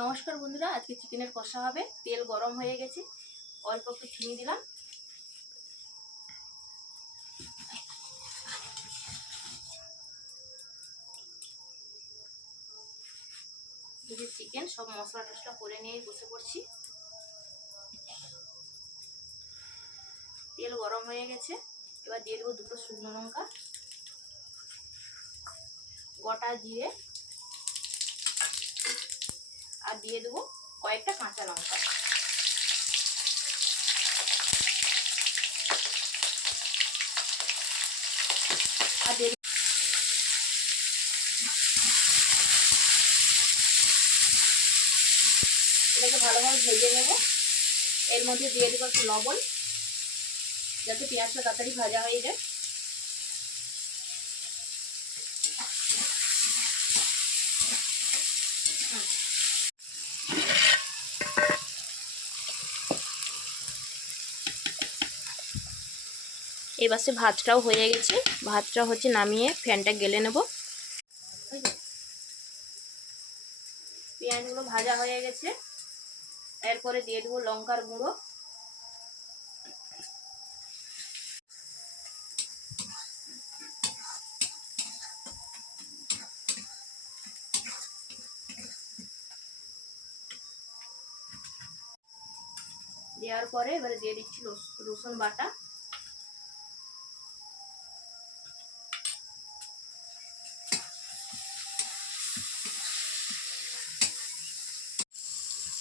নমস্কার বন্ধুরা, আজকে চিকেনের কষা হবে। তেল গরম হয়ে গেছে, অল্প একটু চিনি দিলাম। যে চিকেন, সব মশলা টসলা করে নিয়ে বসে পড়ছি। তেল গরম হয়ে গেছে, এবার দিয়ে দেবো দুটো শুকনো লঙ্কা। গোটা জিরে আর দিয়ে দেবো কয়েকটা কাঁচা লঙ্কা। আর এটাকে ভালোভাবে ভেজে নেব। এর মধ্যে দিয়ে দেবো একটু লবণ, যাতে পেঁয়াজটা তাড়াতাড়ি ভাজা হয়ে যায়। এবার সে ভাতটাও হয়ে গেছে। ভাতটা হচ্ছে নামিয়ে ফ্যানটা গেলে নেব। পেঁয়াজগুলো ভাজা হয়ে গেছে। এরপরে দিয়ে দেবো লঙ্কার গুঁড়ো। দেওয়ার পরে এবারে দিয়ে দিচ্ছি রস- রসুন বাটা।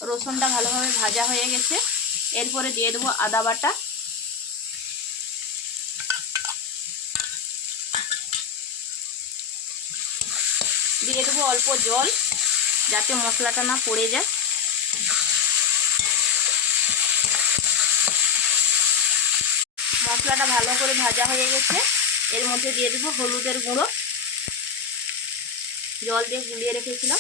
রসুনটা ভালোভাবে ভাজা হয়ে গেছে। এরপরে দিয়ে দেবো আদা বাটা। দিয়ে দেবো অল্প জল, যাতে মশলাটা না পড়ে যায়। মশলাটা ভালো করে ভাজা হয়ে গেছে। এর মধ্যে দিয়ে দেবো হলুদের গুঁড়ো। জল দিয়ে গুলিয়ে রেখেছিলাম।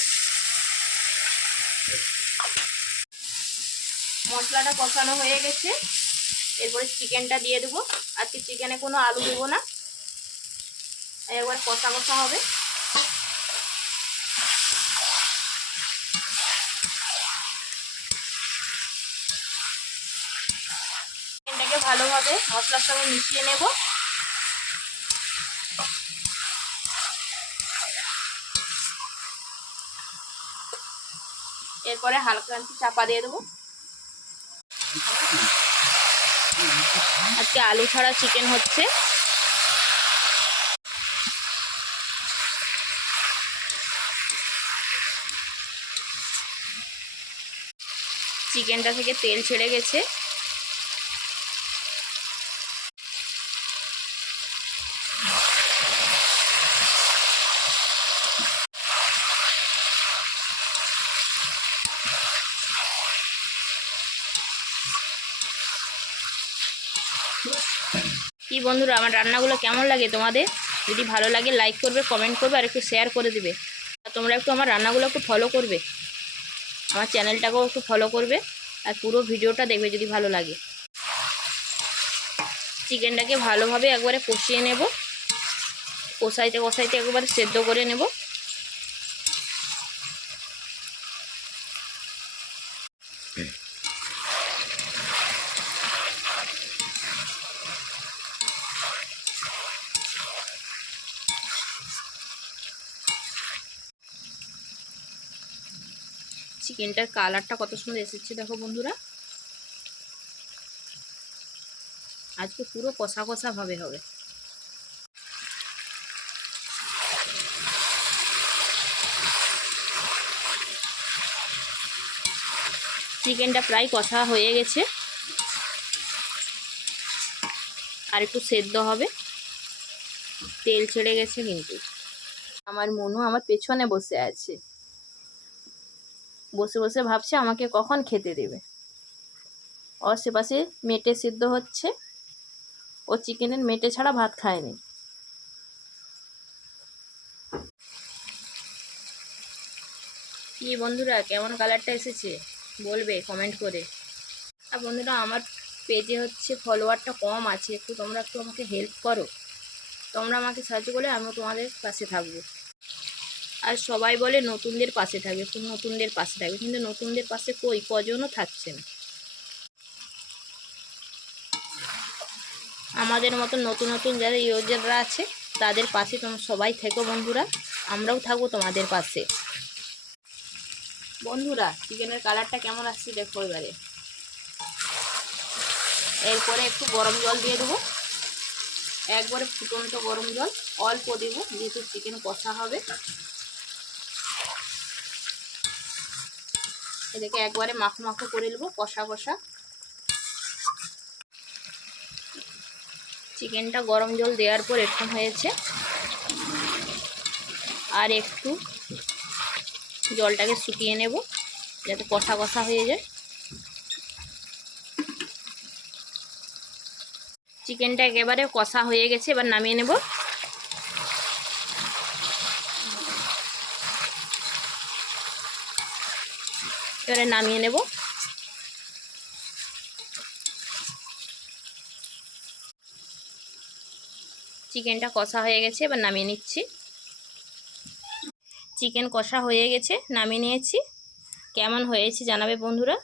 মশলাটা কষানো হয়ে গেছে। এরপরে চিকেনটা দিয়ে দেবো। আজকে চিকেনে কোনো আলু দেবো না। একবার কষা কষা হবে। চিকেনটাকে ভালোভাবে মশলার সঙ্গে মিশিয়ে নেব। এরপরে হালকা চাপা দিয়ে দেবো। আজকে আলু ছাড়া চিকেন হচ্ছে। চিকেনটা থেকে তেল ছেড়ে গেছে। বন্ধুরা, আমার রান্নাগুলো কেমন লাগে তোমাদের? যদি ভালো লাগে লাইক করবে কমেন্ট করবে আর একটু শেয়ার করে দিবে। আর তোমরা একটু আমার রান্নাগুলো একটু ফলো করবে। আমার চ্যানেলটাকেও একটু ফলো করবে আর পুরো ভিডিওটা দেখবে যদি ভালো লাগে। চিকেনটাকে ভালোভাবে একবারে কষিয়ে নেব। কষাইতে কষাইতে একবারে সেদ্ধ করে নেব। চিকেনটার কালারটা কত সুন্দর এসেছে দেখো বন্ধুরা। আজকে পুরো কষা কষা ভাবে হবে। চিকেনটা প্রায় কষা হয়ে গেছে। আর একটু সেদ্ধ হবে। তেল ছেড়ে গেছে কিন্তু। আমার মনু আমার পেছনে বসে আছে। বসে বসে ভাবছে আমাকে কখন খেতে দেবে। সেপাশে মেটে সিদ্ধ হচ্ছে। ও চিকেনের মেটে ছাড়া ভাত খায়নি। কি বন্ধুরা, কেমন কালারটা এসেছে? বলবে কমেন্ট করে। আর বন্ধুরা, আমার পেজে হচ্ছে ফলোয়ারটা কম আছে। একটু তোমরা একটু আমাকে হেল্প করো। তোমরা আমাকে সাহায্য করলে আমিও তোমাদের পাশে থাকব। আর সবাই বলে নতুনদের পাশে থাকবে নতুনদের পাশে থাকবে, কিন্তু নতুনদের পাশে কই? কজনও থাকছে না। আমাদের মতো নতুন নতুন যারা ইউজাররা আছে, তাদের পাশে তোমরা সবাই থেকো বন্ধুরা, আমরাও থাকব তোমাদের পাশে। বন্ধুরা চিকেনের কালারটা কেমন আসছে দেখো এবারে। এরপরে একটু গরম জল দিয়ে দেবো। একবারে ফুটন্ত গরম জল, অল্প দেবো, যেহেতু চিকেন কষা হবে। এদিকে একবারে মাখো মাখো করে নেব, কষা কষা। চিকেনটা গরম জল দেওয়ার পর এরকম হয়েছে। আর একটু জলটাকে শুকিয়ে নেব, যাতে কষা কষা হয়ে যায়। চিকেনটা একেবারে কষা হয়ে গেছে, এবার নামিয়ে নেব। এবারে নামিয়ে নেব। চিকেনটা কষা হয়ে গেছে, এবার নামিয়ে নিচ্ছি। চিকেন কষা হয়ে গেছে, নামিয়ে নিয়েছি। কেমন হয়েছে জানাবে বন্ধুরা।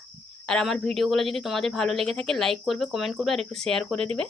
আর আমার ভিডিওগুলো যদি তোমাদের ভালো লেগে থাকে, লাইক করবে, কমেন্ট করবে, আর একটু শেয়ার করে দিবে।